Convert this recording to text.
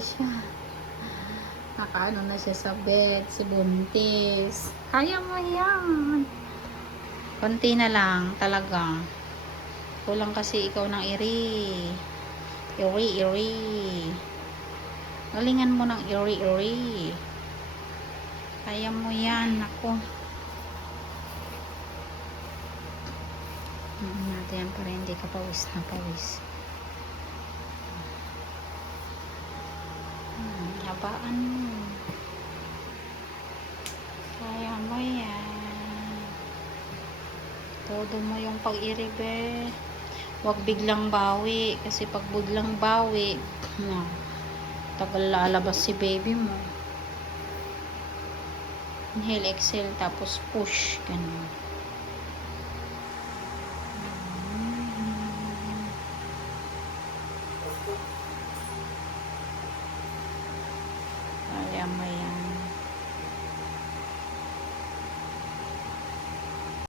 siya. Nakaano na siya sa bed, si buntis. Kaya mo yan. Konti na lang talaga. Kulang kasi ikaw ng iri. Iri. Galingan mo ng iri. Kaya mo yan. Ako. Natin yan para hindi ka pawis na pawis. Habaan mo. Kaya mo yan. Todo mo yung pag-iribe. Huwag biglang bawi. Kasi pag biglang bawi, tagal lalabas si baby mo. Inhale, exhale, tapos push. Ganun. Kaya mo